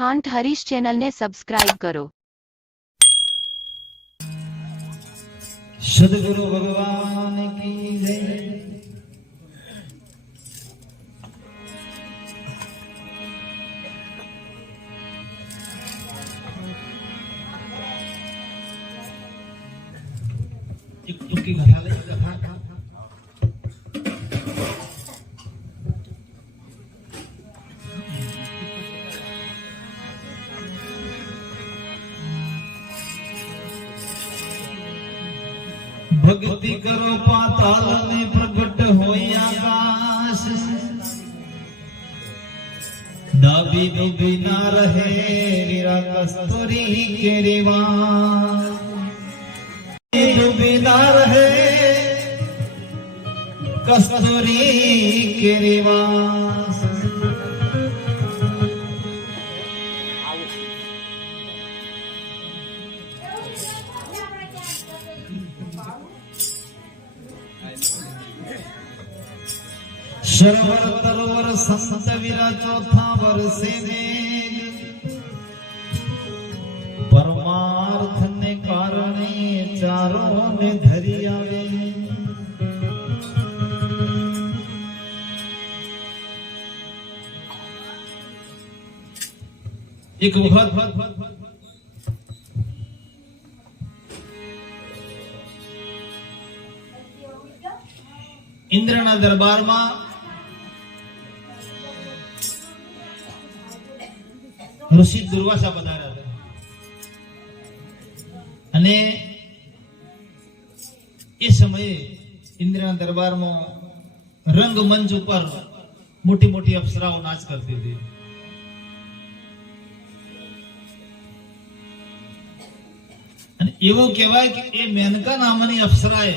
ખાંટ હરીશ ચેનલને સબસ્ક્રાઇબ કરો। સદગુરુ ભગવાન की जय। एक टुकी घाला ले कथा भक्ति करो पाताल में प्रगट होई आकाश, दाबी डूबी ना रहे वीरा कस्तूरी के रिवाज, डूबी ना रहे कस्तूरी के रिवाज। सरोवर तरोवर संत वीरा चौथा वर्षे में परमार्थ ने कारणे चारों ने धरी आवे। एक वक्त इंद्રના દરબારમાં ઋષિ દુર્વાસા પધાર્યા હતા અને એ સમયે ઇન્દ્રના દરબારમાં રંગમંચ ઉપર મોટી મોટી અપ્સરાઓ નાચ કરતી હતી અને એવું કહેવાય કે એ મેનકા નામની અપ્સરાએ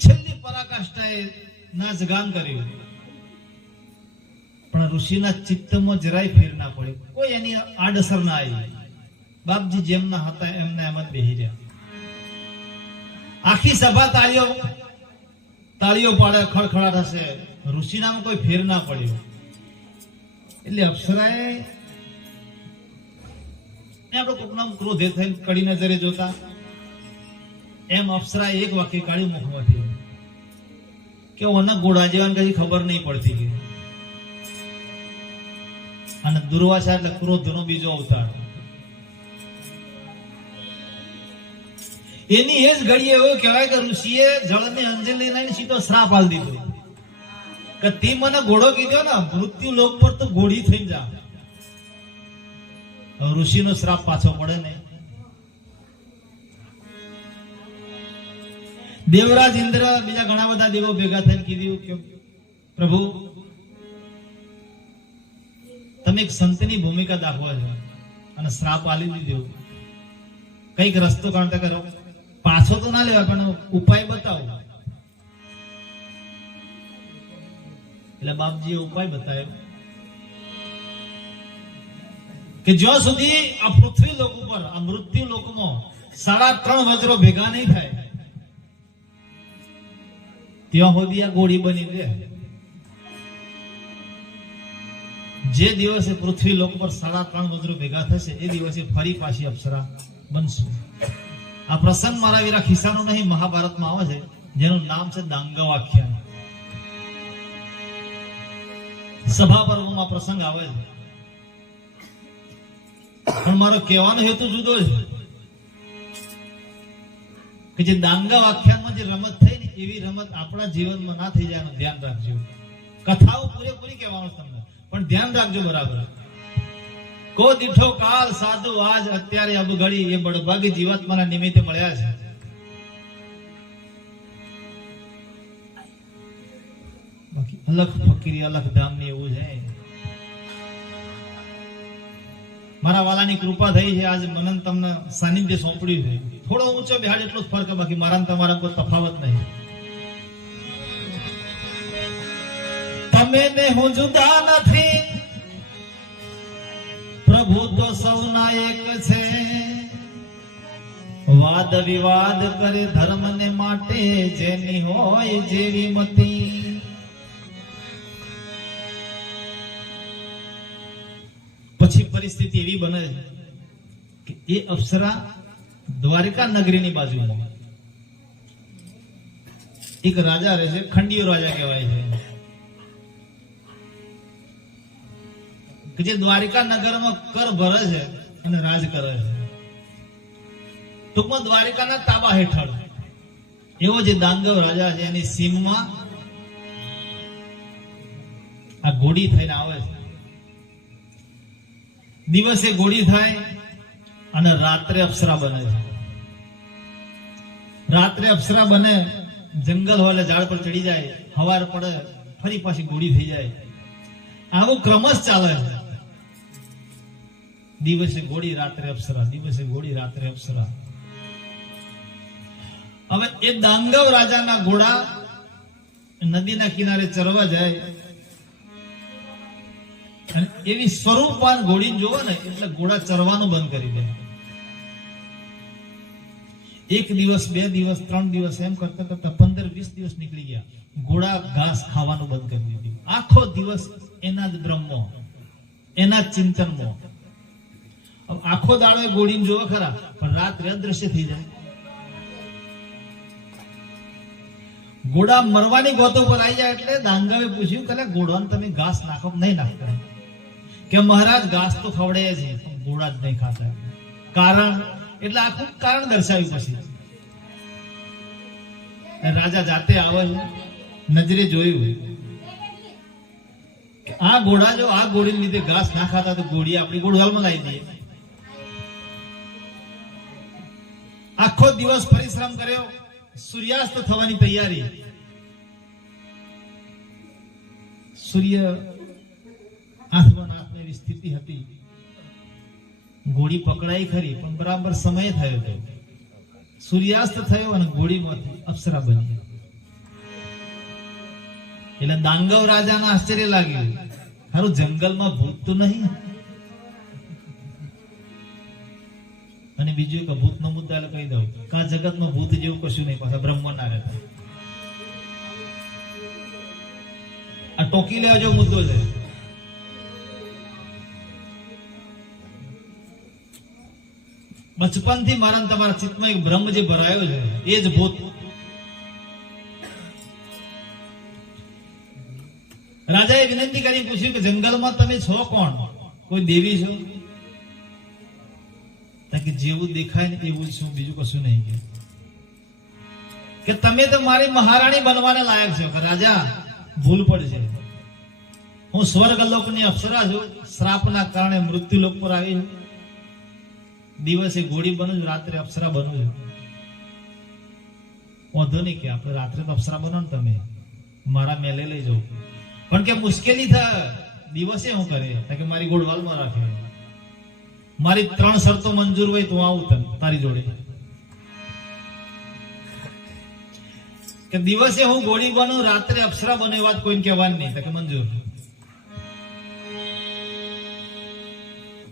છેલ્લી પરાકાષ્ઠાએ નાચ ગાન કર્યું પણ ઋષિના ચિત્તમાં જરાય ફેર ના પડ્યો, કોઈ એની આડઅસર ના આવી। બાપજી જેમના હતા એમને એમ જ બેહી રહ્યા। આખી સભા તાળીઓ પાડે, ખડખડાટ હશે, ઋષિનામાં કોઈ ફેર ના પડ્યો। એટલે અપ્સરાએ આપણો કોકનામ ક્રોધે થઈને કડી નજરે જોતા એમ અપ્સરાએ એક વાક્ય કાઢ્યું મુખમાંથી કે ઓના ગોળા જેવાને કઈ ખબર નહીં પડતી કે। અને દુર્વાસા એટલે ક્રોધનો બીજો અવતાર। એની એ જ ઘડીએ એવું કહેવાય કે ઋષિએ જળને અંજલિ લઈને સીધો શ્રાપ આલ દીધો કે તે મને ઘોડો કીધો ને મૃત્યુ લોક પર તો ઘોડી થઈ જા। ઋષિનો શ્રાપ પાછો પડે ને। દેવરાજ ઇન્દ્ર બીજા ઘણા બધા દેવો ભેગા થઈને કીધું કે પ્રભુ તમે એક સંતની ભૂમિકા દાખવો છો અને શ્રાપ આલી દીધો, કઈક રસ્તો કાઢતા કરો, પાછો તો ના લેવા પણ ઉપાય બતાવો। એટલે બાપજીએ ઉપાય બતાવ્યો કે જ્યાં સુધી આ પૃથ્વી લોક ઉપર આ મૃત્યુ લોકમાં 3.5 વજ્રો ભેગા નહીં થાય ત્યાં સુધી આ ગોળી બની રહે। જે દિવસે પૃથ્વી લોક પર 3.5 વજ્રો ભેગા થશે એ દિવસે ફરી પાછી અપ્સરા બનશું। આ પ્રસંગ મારા વીરા ખિસ્સાનો નહીં, મહાભારતમાં આવે છે, જેનું નામ છે દાંગવાખ્યાન। સભા પર્વમાં પ્રસંગ આવે છે પણ મારો કહેવાનો હેતુ જુદો છે કે જે દાંગવાખ્યાનમાં જે રમત થઈ ને એવી રમત આપણા જીવનમાં ના થઈ જાય એનું ધ્યાન રાખજો। કથાઓ પૂરેપૂરી કહેવાનું તમને પણ ધ્યાન રાખજો બરાબર। કો દીઠો કાલ સાધુ આજ અત્યારે અબઘડી એ બળભાગી જીવાત્માના નિમિત્તે મળ્યા છે। બાકી અલગ ફકીરી અલગ ધામની એવું છે। મારા વાલાની કૃપા થઈ છે, આજે મને તમને સાનિધ્ય સોંપડ્યું છે। થોડો ઊંચો બિહાડ એટલો જ ફરક, બાકી મારા ને તમારા કોઈ તફાવત નહીં। તમે ને હું જુદા નથી, પ્રભુ તો સૌના એક છે। વાદ વિવાદ કરે ધર્મ ને માટે જેની હોય જેવી મતી। પછી પરિસ્થિતિ એવી બને છે કે એ અપ્સરા દ્વારિકા નગરીની બાજુમાં એક રાજા રહે છે, ખંડિયો રાજા કહેવાય છે, કે જે દ્વારિકા નગરમાં કર ભરે છે અને રાજ કરે છે. ટૂંકમાં દ્વારિકાના તાબા હેઠળ એવો જે દાનગવ રાજા છે એની સીમમાં આ ઘોડી થઈને આવે છે. દિવસે ઘોડી થાય અને રાત્રે અપ્સરા બને છે. રાત્રે અપ્સરા બને, જંગલ હોય એટલે ઝાડ પર ચડી જાય, હવાર પડે ફરી પાછી ઘોડી થઈ જાય. આવું ક્રમશ ચાલે છે. દિવસે ઘોડી, રાત્રે અપ્સરા, દિવસે ઘોડી, રાત્રે અપ્સરા. હવે એ દાનગવ રાજાના ઘોડા નદીના કિનારે ચરવા જાય અને એવી સ્વરૂપવાન ઘોડીને જોવે ને એટલે ઘોડા ચરવાનું બંધ કરી દે. 1 દિવસ, 2 દિવસ, 3 દિવસ એમ કરતા કરતા 15-20 દિવસ નીકળી ગયા. ઘોડા ઘાસ ખાવાનું બંધ કરી દીધું. આખો દિવસ એના જ બ્રહ્મો, એના જ ચિંતનમાં. આખો દાડો ઘોડીને જોવે ખરા, પણ રાત્રે અદ્રશ્ય થઈ જાય. ઘોડા મરવાની ગોતો પર આવી જાય એટલે દાંગવે પૂછ્યું કે ઘોડાને તમે ઘાસ નાખો? નહીં નાખતા. કે મહારાજ ઘાસ તો ખવડે છે પણ ઘોડા જ નહીં ખાતા. કારણ એટલે આખું કારણ દર્શાવ્યું. પછી રાજા જાતે આવે છે, નજરે જોયું કે આ ઘોડા જો આ ઘોડીને લીધે ઘાસ ના ખાતા તો ઘોડી આપણી ગોળવાલમાં લાવી દઈએ. આખો દિવસ પરિશ્રમ કર્યો, સૂર્યાસ્ત થવાની તૈયારી. સૂર્ય આસમાન આસમાન એવી સ્થિતિ હતી. ઘોડી પકડાઈ ખરી પણ બરાબર સમય થયો હતો. સૂર્યાસ્ત થયો અને ઘોડીમાંથી અપ્સરા બની. એટલે દાનગવ રાજાને આશ્ચર્ય લાગ્યું, હારું જંગલમાં ભૂત તો નહીં. અને બીજું એક ભૂતનો મુદ્દા કહી દઉં કે આ જગતમાં ભૂત જેવું કશું નહીં, પાછા બ્રહ્મ ના રહેતા. આ ટોકી લેવા જેવો મુદ્દો છે. બચપનથી મારા તમારા ચિત્તમાં એક બ્રહ્મ જે ભરાયો છે એ જ ભૂત. રાજાએ વિનંતી કરી પૂછ્યું કે જંગલમાં તમે છો કોણ? કોઈ દેવી છો? કે જેવું દેખાય ને એવું છું, બીજું કશું નહીં. કે તમે તો મારી મહારાણી બનવાને લાયક છો. કે રાજા ભૂલ પડશે, હું સ્વર્ગલોકની અપ્સરા છું, શ્રાપના કારણે મૃત્યુલોક પર આવી છું. દિવસે ઘોડી બનું છું, રાત્રે અપ્સરા બનું છું. વાંધો નહીં કે આપણે રાત્રે તો અપ્સરા બનો ને, તમે મારા મેલે લઈ જાઓ. પણ કે મુશ્કેલી થાય. દિવસે હું કરે કે મારી ગોળવાલમાં રાખે. મારી 3 શરતો મંજૂર હોય તો આવું તારી જોડે. કે દિવસે હું ઘોડી બનું, રાત્રે અપ્સરા બને, વાત કોઈને કહેવાની નહીં. કે મંજૂર.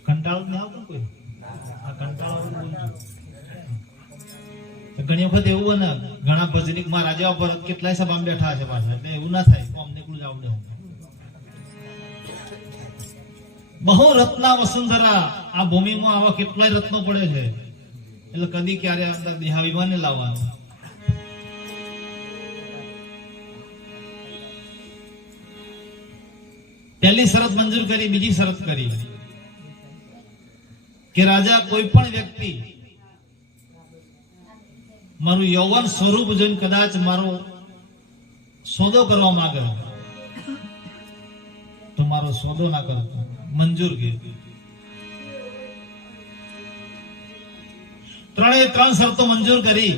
કંટાળો નહીં આવતો કોઈ? આ કંટાળો ઘણી વખત એવું બને, ઘણા ભજનિક માં રાજા પર કેટલાય સભામાં બેઠા છે પાછા, એટલે એવું ના થાય અમને એકલું જ આવડે. બહુ રત્ના વસુંધરા, આ ભૂમિમાં આવા કેટલાય રત્નો પડે છે, એટલે કદી ક્યારે અંદર દેહાભિમાન લાવવાનું. પહેલી શરત મંજૂર કરી. બીજી શરત કરી કે રાજા કોઈ પણ વ્યક્તિ મારું યૌવન સ્વરૂપ જોઈને કદાચ મારો સોદો કરવા માંગે તો મારો સોદો ના કરતો. મંજૂર કે 3 શરતો મંજૂર કરી.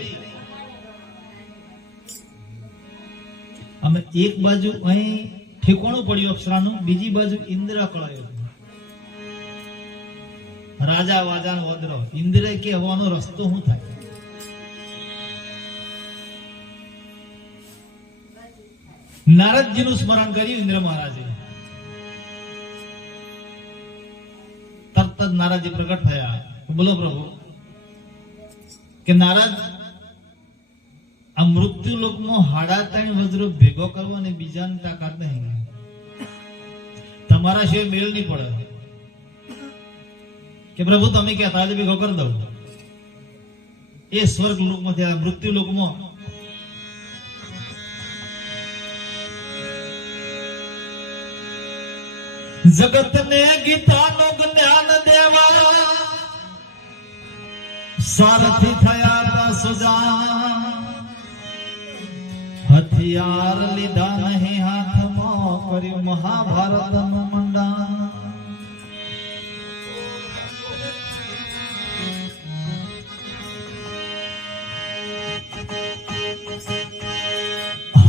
અમે એક બાજુ અહીં ઠેકોણું પડ્યું અપ્સરાનું, બીજી બાજુ ઇન્દ્ર કળાયો. રાજા વાજાનો વદરો. ઇન્દ્ર કે હવાનો રસ્તો શું થાય? નારદજીનું સ્મરણ કર્યું ઇન્દ્ર મહારાજે. તરત જ નારદજી પ્રગટ થયા. બોલો પ્રભુ. કે નારદ, આ મૃત્યુ લોકમાં 3.5 વજ્ર ભેગો કરવો અને બીજાની તાકાત નહીં. તમારા સિવાય મેળ નહીં પડે. કે પ્રભુ તમે કહેતા એટલે ભેગો કરી દઉં. એ સ્વર્ગ લોકમાંથી આ મૃત્યુ લોકમાં જગતને ગીતાનો જ્ઞાન દેવા સારથી થયા તા સુજા, હથિયાર લીધા નહીં હાથમાં, કર્યું મહાભારતનું મંડાણ.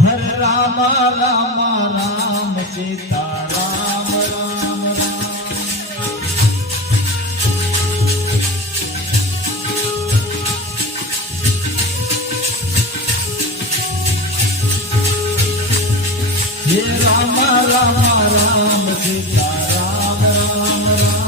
હરે રામ રામ રામ સીતા રામ રામ રામ. હે રામ રામ રામ સીતા રામ રામ રામ.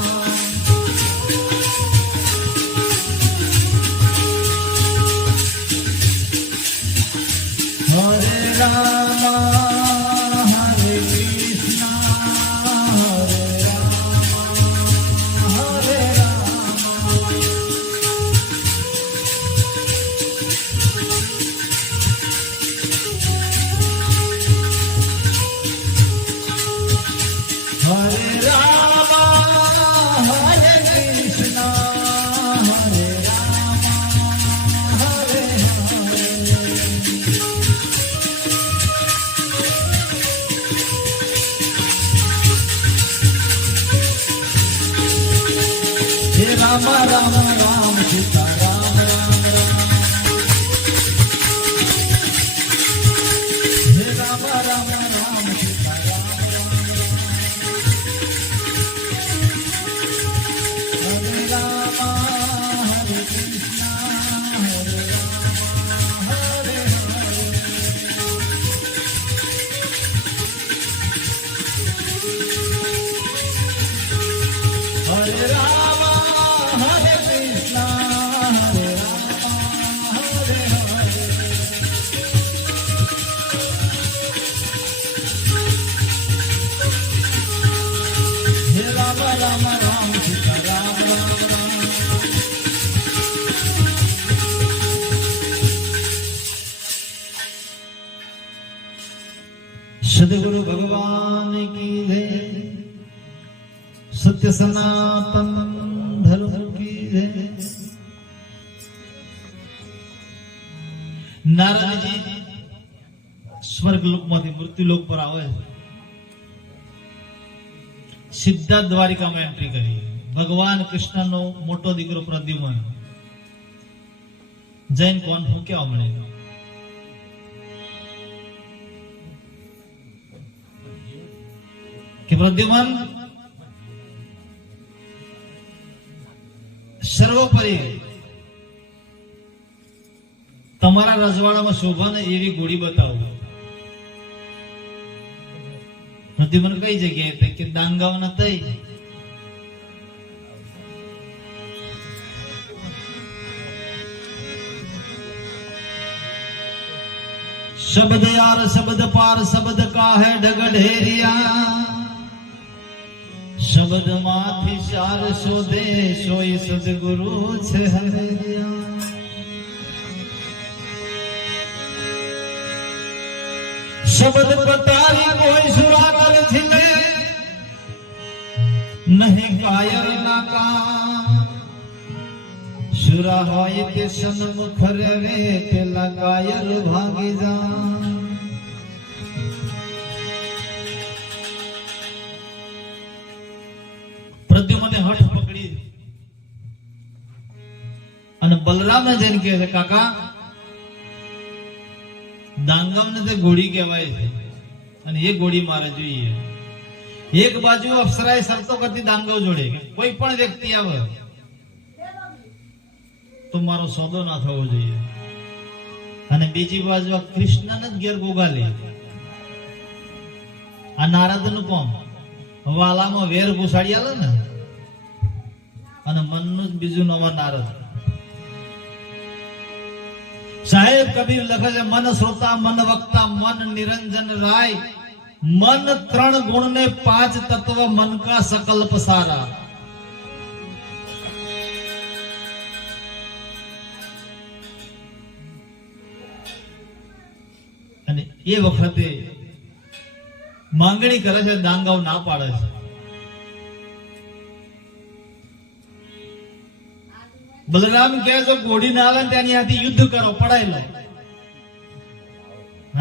હરે રામ હરે કૃષ્ણ હરે રામ હરે રામ. હરે રામ હરે કૃષ્ણ હરે રામ હરે હરે. હે રામ રામ રામ સીતા રામ રામ રામ. હે રામ રામ રામ સીતા રામ રામ રામ. હરે રામ હરે કૃષ્ણ હરે રામ હરે હરે. હરે રામ હરે કૃષ્ણ હરે રામ હરે હરે. હે રામ રામ રામ સીતા રામ રામ રામ. સદગુરુ ભગવાન કી જય. સત્ય સનાતન ધર્મ કી જય. નારદજી સ્વર્ગ લોકમાંથી મૃત્યુ લોક પર આવે છે. સીધા દ્વારિકામાં એન્ટ્રી કરી. ભગવાન કૃષ્ણનો મોટો દીકરો પ્રદ્યુમન જૈન કોણ ફૂક્યા મળે. કે પ્રદ્યુમન સર્વોપરી તમારા રજવાડામાં શોભા ને એવી ઘોડી બતાવો. પ્રદ્યુમન કઈ જગ્યાએ? કે દાંગાવના તઈ. શબ્દ યાર શબ્દ પાર શબ્દ કાહે ઢગઢેરિયા. શબ્દ માંથી ચાર શોધે સોય સદગુરુ છે હરિયા. શબ્દ પતારી કોઈ સુરાગર થીને નહીં કાયર ના કામ. સુરા હોય તે સન્મુખ રેવે પેલા કાયર ભાગી જા. પ્રદ્યુમને હઠ પકડી અને બલરામને જઈને કહે છે કાકા દાંગમ ને તે ઘોડી કહેવાય છે અને એ ઘોડી મારે જોઈએ. એક બાજુ અપ્સરાએ શરતો કરતી દાંગવ જોડે કે કોઈ પણ વ્યક્તિ આવે તો મારો સોદો ના થવો જોઈએ. અને બીજી બાજુ આ કૃષ્ણને જ ઘેર ગોગાલે. આ નારદ નું કોમ વાલામાં વેર ઘુસાડી આલે ને અને મનનું જ બીજું નવા નારદ. સાહેબ કબીર લખે છે મન શ્રોતા મન વક્તા મન નિરંજન રાય. મન 3 ગુણ ને 5 તત્વ મન કા સકલ્પ સારા. એ વખતે માંગણી કરે છે, દાંગાઓ ના પાડે છે. બલરામ કહે જો ઘોડી ના આવે તેની હાથી યુદ્ધ કરો, પડાઈ લો.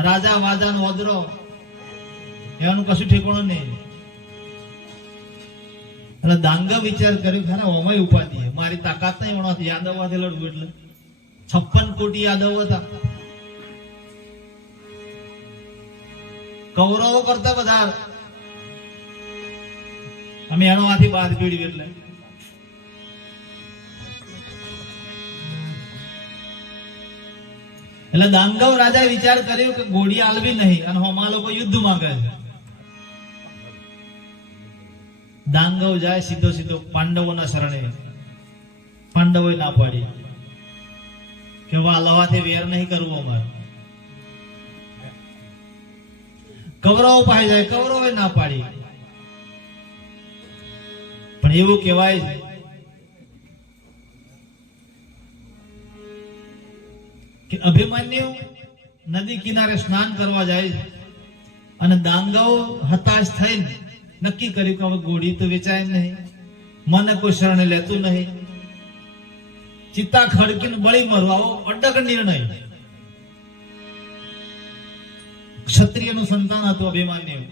રાજા વાજાનો ઓદરો એનું કશું ઠેકાણું નહીં. એટલે દાંગા વિચાર કર્યો ખરા ઓમાય ઉપાધિ મારી તાકાત નહીં હોવાથી યાદવ હાથે લડવું, એટલે 56 કોટી યાદવ હતા. કૌરવો કરતા બધા અમે એનો હાથી બાદ પીડ્યું. એટલે દાંગવ રાજાએ વિચાર કર્યો કે ઘોડી આલવી નહીં અને હોમા લોકો યુદ્ધ માંગે છે. દાંગવ જાય સીધો સીધો પાંડવોના શરણે. પાંડવોએ ના પાડી કે વાલવાથી વેર નહીં કરવો અમારે. કૌરવો પાસે જાય, કૌરવોએ ના પાડી. પણ એવું કહેવાય છે કે અભિમન્યુ નદી કિનારે સ્નાન કરવા જાય છે અને દાંગવ હતાશ થઈને નક્કી કર્યું કે હવે ઘોડી તો વેચાય નહીં, મને કોઈ શરણે લેતું નહીં, ચિત્તા ખડકીને બળી મરવું, આવો અડગ નિર્ણય. ક્ષત્રિયનું સંતાન હતું અભિમન્યુ.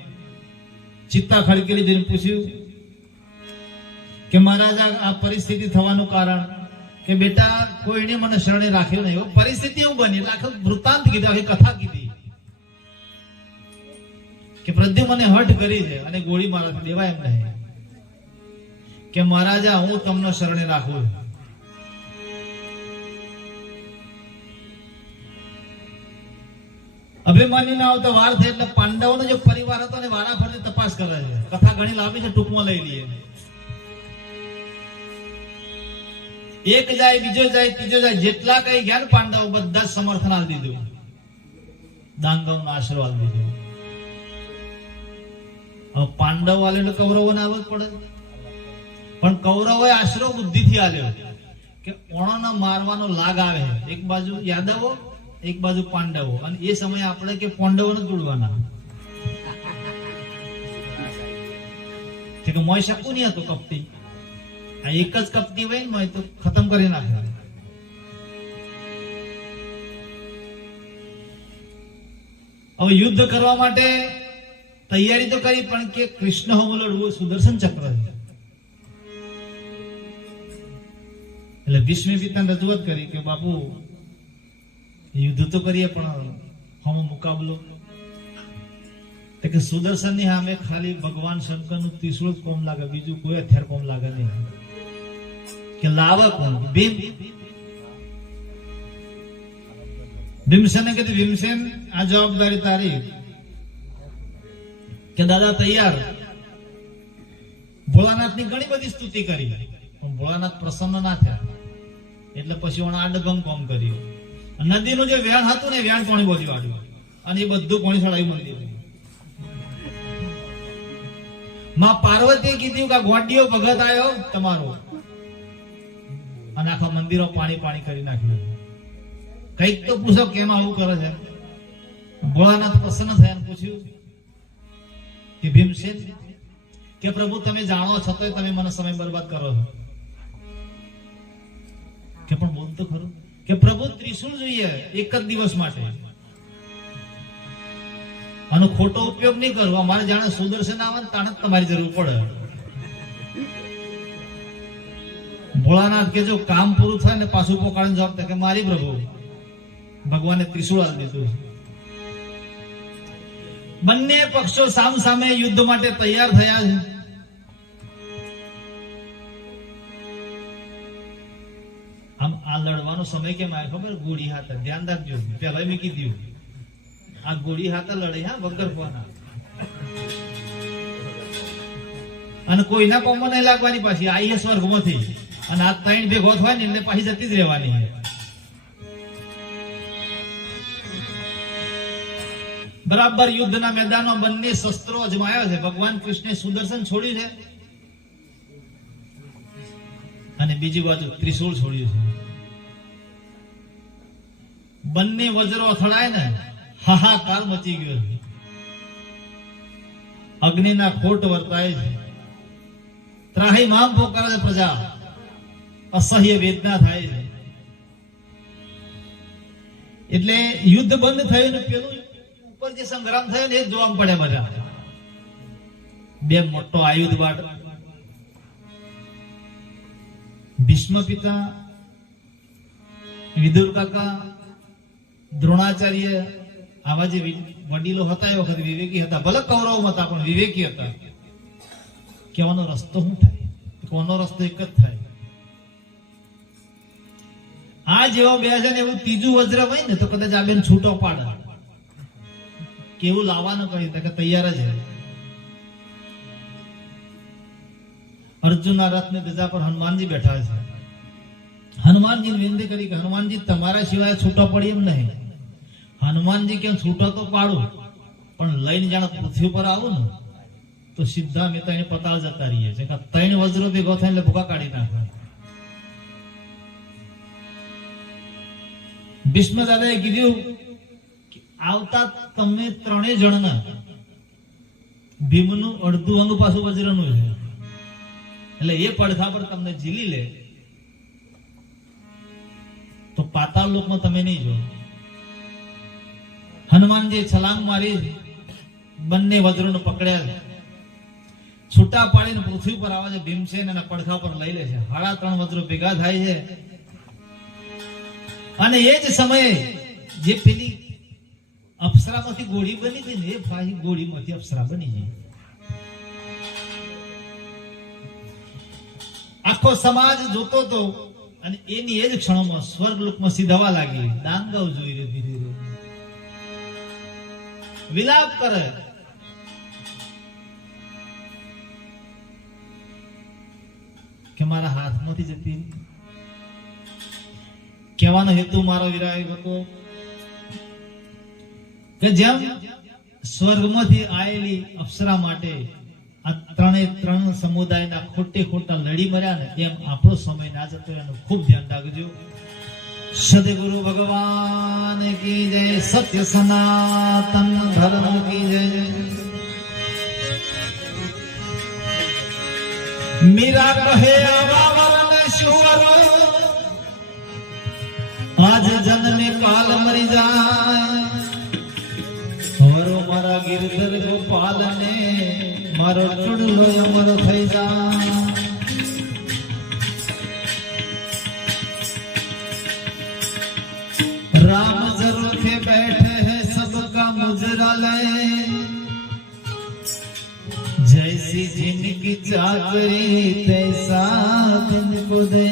ચિત્તા ખડકેલી જઈને પૂછ્યું કે મહારાજા આ પરિસ્થિતિ થવાનું કારણ કે બેટા કોઈને મને શરણે રાખ્યો નહીં. પરિસ્થિતિ એવું બની, આખું વૃત્તાંત કીધું, આખી કથા કીધી કે પ્રદ્યુમને હઠ કરી છે અને ગોળી મારાથી દેવાય એમ નહીં કે મહારાજા હું તમને શરણે રાખું. અભિમાની ના આવતો વાર થઈ એટલે પાંડવોનો જે પરિવાર હતો ને વારા ફરતી તપાસ કરે છે. કથા ઘણી લાંબી છે, ટૂંકમાં લઈ લઈએ. એક જાય, બીજો જાય, ત્રીજો જાય, જેટલા કઈ ગયા પાંડવો બધા સમર્થન આલી દીધું, દાંગવનો આશરો આલી દીધો. હવે પાંડવ આલે એટલે કૌરવોને આવવું જ પડે. પણ કૌરવોએ આશરો બુદ્ધિથી આલ્યો કે ઓણાને મારવાનો લાગ આવે, એક બાજુ યાદવો એક બાજુ પાંડવો, અને એ સમયે આપણે કે પાંડવોને જોડવાના કે મોય શકું નહીં હતો કપટી. આ એક જ કપટી હોય ને તો ખતમ કરી નાખે. હવે યુદ્ધ કરવા માટે તૈયારી તો કરી, પણ કે કૃષ્ણ હોમો લડવું સુદર્શન ચક્ર છે. એટલે ભીષ્મ પિતાને રજૂઆત કરી કે બાપુ યુદ્ધ તો કરીએ પણ હોમો મુકાબલો. કે સુદર્શન ની સામે ખાલી ભગવાન શંકર નું ત્રિશૂળ જ કોમ લાગે, બીજું કોઈ હથિયાર કોમ લાગે નહીં. કે લાવે કોણ? ભીમ. ભીમસેને કીધું ભીમસેન આ જવાબદારી તારી. કે દાદા તૈયાર. ભોળાનાથ ની ઘણી બધી સ્તુતિ કરી પણ ભોળાનાથ પ્રસન્ન ના થયા, એટલે પછી ઓણા આડગમ કોમ કર્યું. નદીનું જે વેણ હતું ને વેણ પાણી બોલી વાળ્યું અને એ બધું પાણી ચડાવી મંદિર. માં પાર્વતીએ કીધું કે ગોંડીઓ ભગત આવ્યો તમારો, અને આખા મંદિરો પાણી પાણી કરી નાખ્યું. કઈક તો પૂછો કેમ આવું કરે છે. ભોળાનાથ પ્રસન્ન થયા પૂછ્યું કે ભીમસેન કે પ્રભુ તમે જાણો છતાંય તમે મને સમય બરબાદ કરો છો. કે પણ બોલ તો ખરું. કે પ્રભુ ત્રિશૂળ જોઈએ એક જ દિવસ માટે, આનો ખોટો ઉપયોગ નહીં કરવો. અમારે જાણે સુદર્શન આવે ને તાણે તમારી જરૂર પડે. ભોળાનાથ કે જો કામ પૂરું થાય ને પાછું પોકાળીને જવાબ કે મારી પ્રભુ ભગવાને ત્રિશૂળ આપી દીધું. બંને પક્ષો સામ સામે યુદ્ધ માટે તૈયાર થયા છે. આમ આ લડવાનો સમય કેમ આવે ખબર? ગોળી હાથ. ધ્યાન રાખજો, પેલા મેં કીધું આ ગોળી હાથ લડે હા વગર કોના, અને કોઈના કોમમાં નહીં લાગવાની. પાછી આઈએ સ્વર્ગમાંથી અને આ ત્રણ ભેગો થાય ને એટલે પાછી જતી જ રહેવાની. બરાબર યુદ્ધના મેદાનમાં બંને શસ્ત્રો અજમાયા છે. ભગવાન કૃષ્ણે સુદર્શન છોડ્યું છે અને બીજી બાજુ ત્રિશૂળ છોડ્યું છે. બંને વજ્રો અથડાય ને હાહાકાર મચી ગયો છે. અગ્નિના ખોટ વર્તાય છે, ત્રાહી મામ પોકારે છે પ્રજા, અસહ્ય વેદના થાય છે. એટલે યુદ્ધ બંધ થયું ને પેલું ઉપર જે સંગ્રામ થયો ને એ જોવા પડે બધા. બે મોટો આયુધ બાદ ભીષ્મ પિતા, વિદુર કાકા, દ્રોણાચાર્ય આવા જે વડીલો હતા એ વખતે વિવેકી હતા. ભલે કૌરવ હતા પણ વિવેકી હતા. કહેવાનો રસ્તો શું થાય? કોનો રસ્તો એક જ થાય. આ જેવા બે છે ને એવું ત્રીજું વજ્ર હોય ને તો કદાચ આ બેન છૂટો પાડે. કેવું લાવવાનું કહ્યું કે તૈયાર જ છે. અર્જુનના રથની ધજા પર હનુમાનજી બેઠા છે. હનુમાનજીને વિનંતી કરી કે હનુમાનજી તમારા સિવાય છૂટો પડી એમ નહીં. હનુમાનજી કેમ છૂટો તો પાડું પણ લઈને જાણે પૃથ્વી પર આવું ને તો સીધા મેં તઈને પતાળ જતા રહીએ છે કે ત્રણ વજ્રો ભેગો થાય એટલે ભૂકા કાઢી નાખે. ભીષ્મ દાદાએ કીધું કે આવતા તમે ત્રણેય જણના ભીમનું અડધું અંગ પાછું વજ્રનું છે એટલે એ પડખા પર તમને ઝીલી લે તો પાતાળ લોકમાં તમે નહીં જો. હનુમાનજી છલાંગ મારી બંને વજ્રોને પકડ્યા, છૂટા પાડીને પૃથ્વી પર આવે છે. ભીમસેન એના પડખા પર લઈ લે છે. 3.5 વજ્રો ભેગા થાય છે અને એ જ સમયે જે પેલી અપ્સરામાંથી ગોળી બની હતી ને એ ફાહી ગોળીમાંથી અપ્સરા બની ગઈ. આખો સમાજ જોતો હતો અને એની એ જ ક્ષણોમાં સ્વર્ગ લોકમાં સીધવા લાગી. દાંગાઓ જોઈ રહી, ધીરે ધીરે વિલાપ કરે. કે મારા હાથમાંથી જતી. કહેવાનો હેતુ મારો વિરાય હતો કે જેમ સ્વર્ગમાંથી આવેલી અપ્સરા માટે આ ત્રણ સમુદાયના ખોટે ખોટા લડી મર્યા ને એમ આપણો સમય ના જતો એનું ખૂબ ધ્યાન રાખજો. સદગુરુ ભગવાન કી જય, સત્ય સનાતન ધર્મ કી જય. મીરા કહે આવા શુવર આજ જન્મે કાલ મરી જાય. હરો મારા ગિરધર ગોપાલ ને મારો ચુડલો અમર થઈ જાય. राम जरूर के बैठे हैं सबका मुजरा ले, जैसी जिनकी चाकरी तैसा दिन को दे.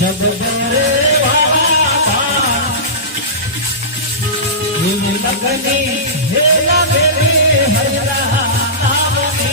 जब बरे बाबा इन लगनी हेला मेरे हरा आवने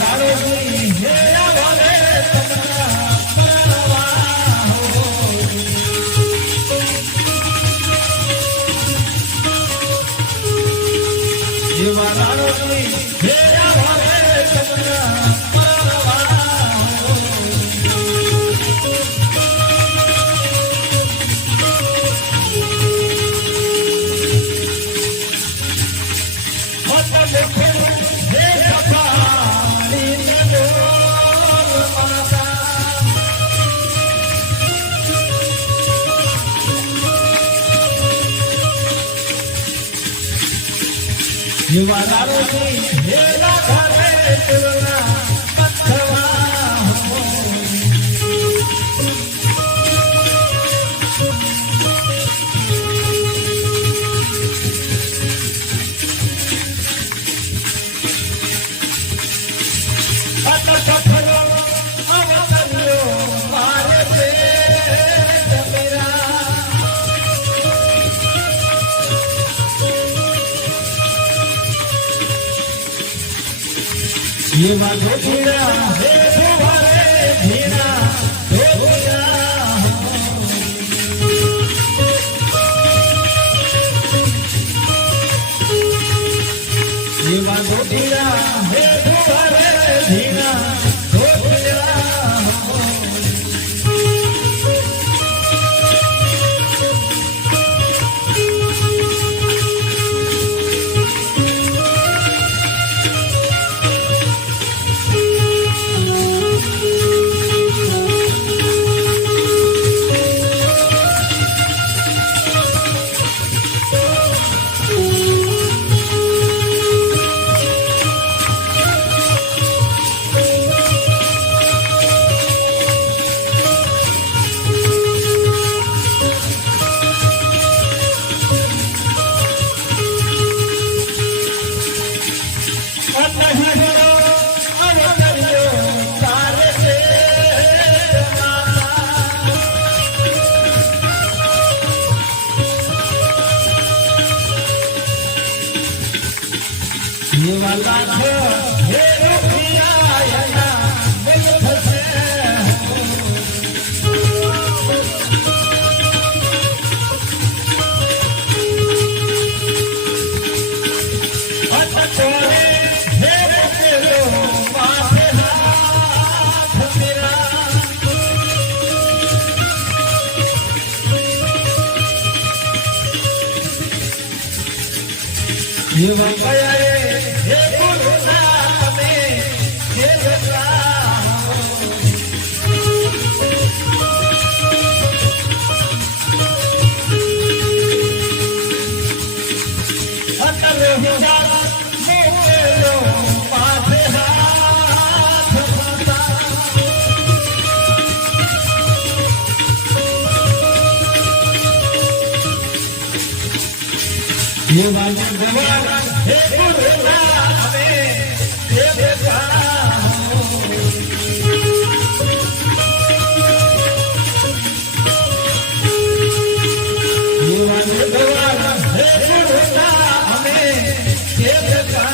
રાણોજી હેરા વાલે તમના પરવા હો એવા રાણોજી હેરા વાલે તમના પરવા યુવાનારોથી હેલા ઘરે તુલના પથવા હો અત સફરો અવતર્યો મારે છે જમેરા ये माधो धीरा हे भुवारे धीरा धोया ये माधो धीरा हे भुवारे धीरा धोया ये वाला हे रुपिया यना दिल फसे अत छोड़े हे रुपियो माथे हाथ मेरा ये वंकया हे गुरुनाथ में हे अतल हिजारा मोकेलो माथे हाथ फसा ये वाला गवारा हे गुरुनाथ में हे बेटा ये वाला गवारा हे गुरुनाथ में हे बेटा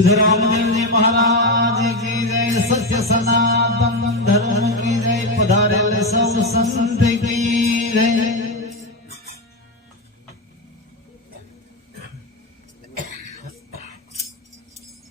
સિદ્ધરામદેવજી મહારાજ કી જય. સત્ય સના